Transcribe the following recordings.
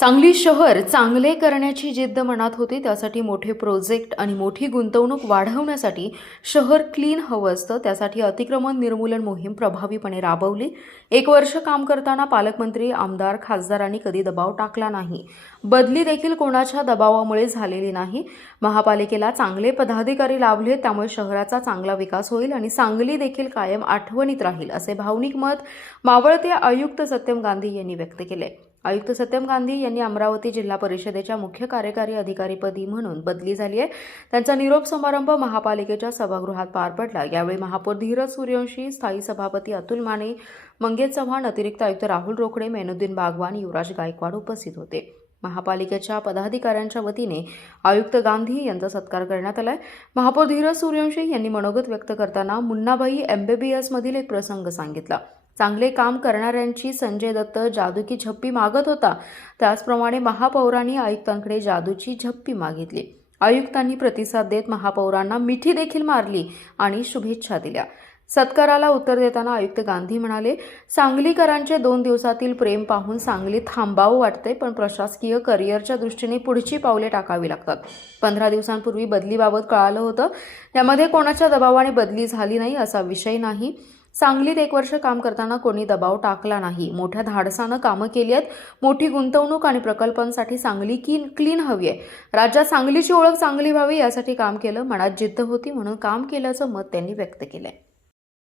सांगली शहर चांगले करण्याची जिद्द मनात होती। त्यासाठी मोठे प्रोजेक्ट आणि मोठी गुंतवणूक वाढवण्यासाठी शहर क्लीन हवं असतं। त्यासाठी अतिक्रमण निर्मूलन मोहीम प्रभावीपणे राबवली। 1 वर्ष काम करताना पालकमंत्री, आमदार, खासदारांनी कधी दबाव टाकला नाही। बदली देखील कोणाच्या दबावामुळे झालेली नाही। महापालिकेला चांगले पदाधिकारी लाभले, त्यामुळे शहराचा चांगला विकास होईल आणि सांगली देखील कायम आठवणीत राहील, असे भावनिक मत मावळते आयुक्त सत्यम गांधी यांनी व्यक्त केले। आयुक्त सत्यम गांधी यांनी अमरावती जिल्हा परिषदेच्या मुख्य कार्यकारी अधिकारीपदी म्हणून बदली झाली आहे। त्यांचा निरोप समारंभ महापालिकेच्या सभागृहात पार पडला। यावेळी महापौर धीरज सूर्यवंशी, स्थायी सभापती अतुल माने, मंगेश चव्हाण, अतिरिक्त आयुक्त राहुल रोकडे, मेनुद्दीन बागवान, युवराज गायकवाड उपस्थित होते। महापालिकेच्या पदाधिकाऱ्यांच्या वतीने आयुक्त गांधी यांचा सत्कार करण्यात आलाय। महापौर धीरज सूर्यवंशी यांनी मनोगत व्यक्त करताना मुन्नाभाई MBBS मधील एक प्रसंग सांगितला। चांगले काम करणाऱ्यांची संजय दत्त जादू की झप्पी मागत होता, त्याचप्रमाणे महापौरांनी आयुक्तांकडे जादूची झप्पी मागितली। आयुक्तांनी प्रतिसाद देत महापौरांना मिठी देखील मारली आणि शुभेच्छा दिल्या। सत्काराला उत्तर देताना आयुक्त गांधी म्हणाले, सांगलीकरांचे 2 दिवसातील प्रेम पाहून सांगलीत थांबावं वाटते, पण प्रशासकीय करिअरच्या दृष्टीने पुढची पावले टाकावी लागतात। 15 दिवसांपूर्वी बदलीबाबत कळालं होतं, त्यामध्ये कोणाच्या दबावाने बदली झाली नाही असा विषय नाही। सांगलीत 1 वर्ष काम करताना कोणी दबाव टाकला नाही। मोठ्या धाडसानं कामं केली आहेत। मोठी गुंतवणूक आणि प्रकल्पांसाठी सांगली क्लीन हवी आहे। राज्यात सांगलीची ओळख चांगली व्हावी यासाठी काम केलं। मनात जिद्द होती म्हणून काम केल्याचं मत त्यांनी व्यक्त केलंय।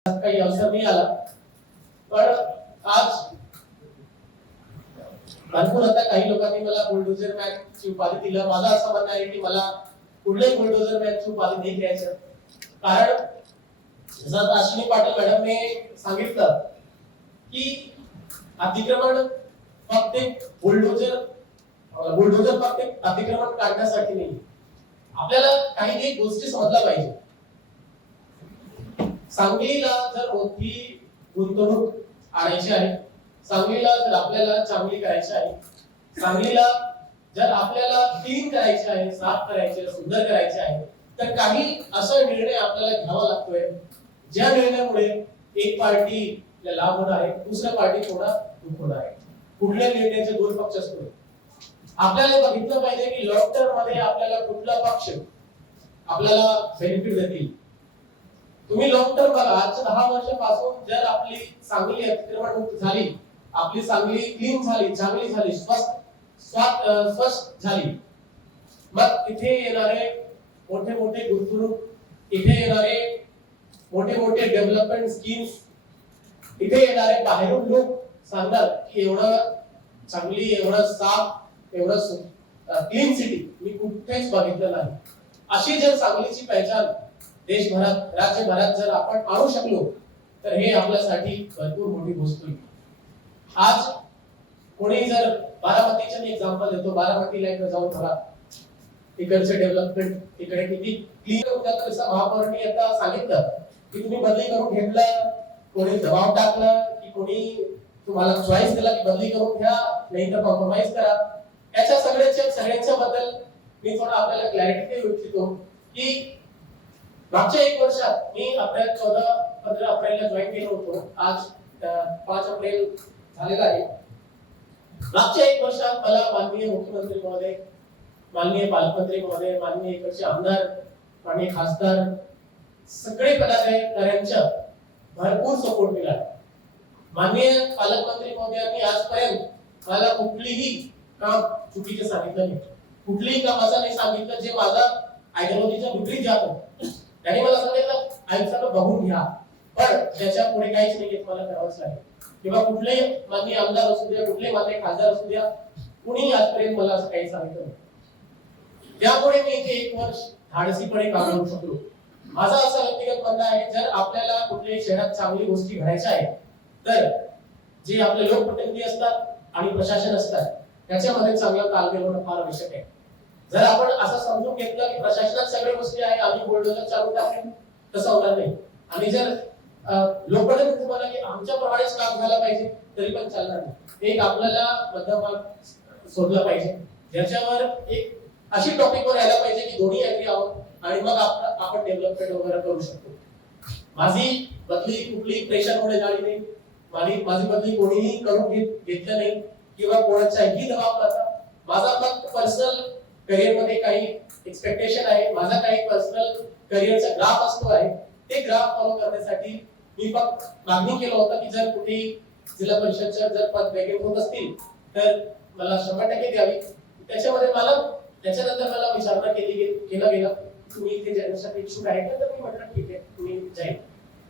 काही अवसर नाही आला, पण आज भरपूर आता काही लोकांनी मला बुलडोझर मॅन ची उपाधी दिलं। माझं असं म्हणणं आहे की मला कुठल्याही बुलडोझर मॅन ची उपाधी नाही घ्यायचं, कारण जसं अश्विनी पाटील मॅडमने सांगितलं की अतिक्रमण फक्त बुलडोझर फक्त अतिक्रमण काढण्यासाठी नाही, आपल्याला काही गोष्टी समजल्या पाहिजे। सांगलीला जर मोठी गुंतवणूक आणायची आहे, सांगलीला जर आपल्याला चांगली करायची आहे, सांगलीला जर आपल्याला क्लीन करायचे आहे, साफ करायचे, सुंदर करायचे आहे, तर काही असा निर्णय आपल्याला घ्यावा लागतोय ज्या निर्णयामुळे एक पार्टी लाभ होणार आहे, दुसऱ्या पार्टी थोडा दुःख होणार आहे। कुठल्या निर्णयाचे 2 पक्ष असतो, आपल्याला बघितलं पाहिजे की लॉंग टर्म मध्ये आपल्याला कुठला पक्ष आपल्याला बेनिफिट देतील। तुम्ही लॉंग टर्म बघा, आजच्या 10 वर्षापासून जर आपली सांगली अतिक्रमण मुक्त झाली, आपली सांगली क्लीन झाली, चांगली झाली, स्वच्छ झाली, मग इथे येणारे मोठे गुंतवणूक, इथे येणारे मोठे डेव्हलपमेंट स्कीम्स, इथे येणारे बाहेरून लोक सांगतात की एवढं चांगली, एवढं साफ, एवढं क्लीन सिटी मी कुठेच बघितलं नाही। अशी जर सांगलीची पहचान देशभरात, राज्यभरात जर आपण आणू शकलो तर हे आपल्यासाठी भरपूर मोठी गोष्ट होईल। आज कोणी जर बारामतीचं एक्झाम्पल देतो, बारामतीला एकदा जाऊन बघा, तिकडचे डेव्हलपमेंट तिकडे किती क्लीन होतं। तसं महापौरांनी आता सांगितलं की तुम्ही बदली करून घेतलं, कोणी दबाव टाकला की कोणी तुम्हाला चॉईस दिला की बदली करून घ्या, नाही तर कॉम्प्रोमाइज करा। याच्या सगळ्यांच्या बद्दल मी थोडा आपल्याला क्लॅरिटी देऊ इच्छितो की मागच्या 1 वर्षात मी 15 एप्रिलला जॉईन केलं होतं, आज 5 एप्रिल झालेला आहे। मागच्या 1 वर्षात मला माननीय मुख्यमंत्री महोदय, माननीय पालकमंत्री महोदय, माननीय इकडचे आमदार, माननीय खासदार, सगळे पदाधिकाऱ्यांचा भरपूर सपोर्ट मिळाला। माननीय पालकमंत्री महोदयांनी आजपर्यंत मला कुठलीही काम चुकीचं सांगितलं नाही, कुठलीही काम असं नाही सांगितलं जे माझा आयडियोलॉजीच्या विपरीत जात होतं। त्यांनी मला सांगितलं आयुष्याला बघून घ्या, पण त्याच्या पुढे काहीच नाही, मला करावंच लागेल। किंवा कुठलेही माननीय आमदार असू द्या, कुठलेही माननीय खासदार असू द्या, कुणी आजपर्यंत मला असं काही सांगितलं नाही। त्यामुळे मी इथे 1 वर्ष धाडसीपणे काम करू शकलो। माझा असं व्यक्तिगत म्हणणं आहे, जर आपल्याला कुठल्याही शहरात चांगली गोष्टी घडायच्या आहेत तर जे आपले लोकप्रतिनिधी असतात आणि प्रशासन असतात त्याच्यामध्ये चांगलं तालमेल होणं फार आवश्यक आहे। जर आपण असं समजून घेतलं की प्रशासनात सगळ्या गोष्टी आहे, आम्ही बुलडोझर चालू टाकू, तसं होणार नाही। आणि जर लोकप्रतिनिधी तुम्हाला की आमच्याप्रमाणेच काम झालं पाहिजे तरी पण चालणार नाही। एक आपल्याला मध्यमार्ग शोधला पाहिजे, ज्याच्यावर एक अशी टॉपिकवर यायला पाहिजे की दोन्ही ऍग्री आहोत आणि मग आपण डेव्हलपमेंट वगैरे करू शकतो। माझी बदली कुठली प्रेशरमुळे झाली नाही, माझी बदली कोणीही करून घेतलं नाही किंवा कोणाचाही दबाव नव्हता। माझा फक्त पर्सनल करिअर मध्ये काही एक्सपेक्टेशन आहे, माझा काही पर्सनल करिअरचा ग्राफ असतो आहे, ते ग्राफ फॉलो करण्यासाठी मी फक्त मागणी केलं होतं की जर कुठे जिल्हा परिषदच्या जर पद वॅकेंट होत असतील तर मला 100% द्यावी. त्याच्यानंतर मला विचारणा केलं गेलं तुम्ही इथे जाण्यासाठी इच्छुक आहे का, तर मी म्हटलं ठीक आहे तुम्ही जाईल.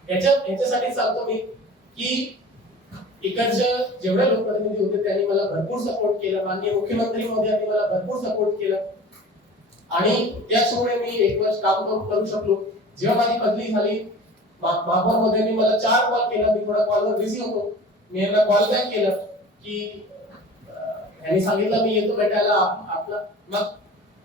याच्यासाठी सांगतो मी की इकडचं जेवढे लोकप्रतिनिधी होते त्यांनी मला भरपूर सपोर्ट केला, माननीय मुख्यमंत्री महोदयांनी मला भरपूर सपोर्ट केला आणि त्याचमुळे मी 1 वर्ष काम करू शकलो. जेव्हा माझी बदली झाली महापौर महोदयांनी मला 4 कॉल केला, मी थोडा कॉलवर बिझी होतो, मी यांना कॉल बॅक केलं की यांनी सांगितलं मी येतो भेटायला आपलं. मग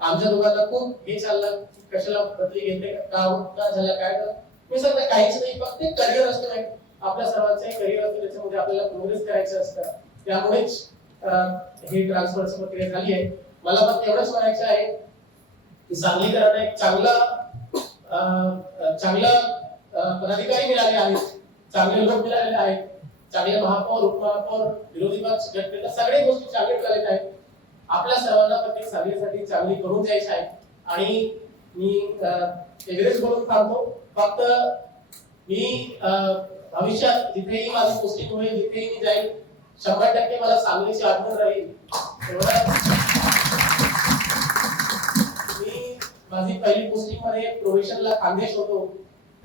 आमच्या दोघांना खूप हे चाललं कशाला बदली घेते का झालं काय तर मी सांगतो काहीच नाही, फक्त करिअर असतो नाही, आपल्या सर्वांचं करिअर असतं त्याच्यामध्ये आपल्याला प्रोग्रेस करायचं असतं, त्यामुळेच ही ट्रान्सफरची प्रक्रिया झाली आहे. मला फक्त एवढंच म्हणायचं आहे की सांगलीकरांना एक चांगला पदाधिकारी मिळाले आहेत, चांगले लोक मिळालेले आहेत, चांगले महापौर उपमहापौर विरोधी पक्ष गटनेता सगळे गोष्टी चांगले मिळालेल्या आहेत. आपल्या सर्वांना प्रत्येक सांगलीसाठी चांगली करून द्यायची आहे आणि मी एवढेच बोलून थांबतो. फक्त मी भविष्यात जिथेही माझी पोस्टिंग होईल, जिथेही मी जाईल, 100% मला सांगलीची आठवण राहील. मी माझी पहिली पोस्टिंग मध्ये प्रोव्हिजनला खानदेश होतो,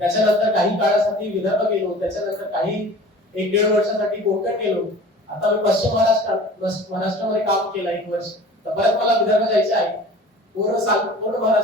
त्याच्यानंतर काही काळासाठी विदर्भ गेलो, त्याच्यानंतर काही 1-1.5 वर्षासाठी कोकण गेलो, आता मी पश्चिम महाराष्ट्रामध्ये काम केलं 1 वर्ष, तर परत मला विदर्भ जायचं आहे. पूर्ण महाराष्ट्र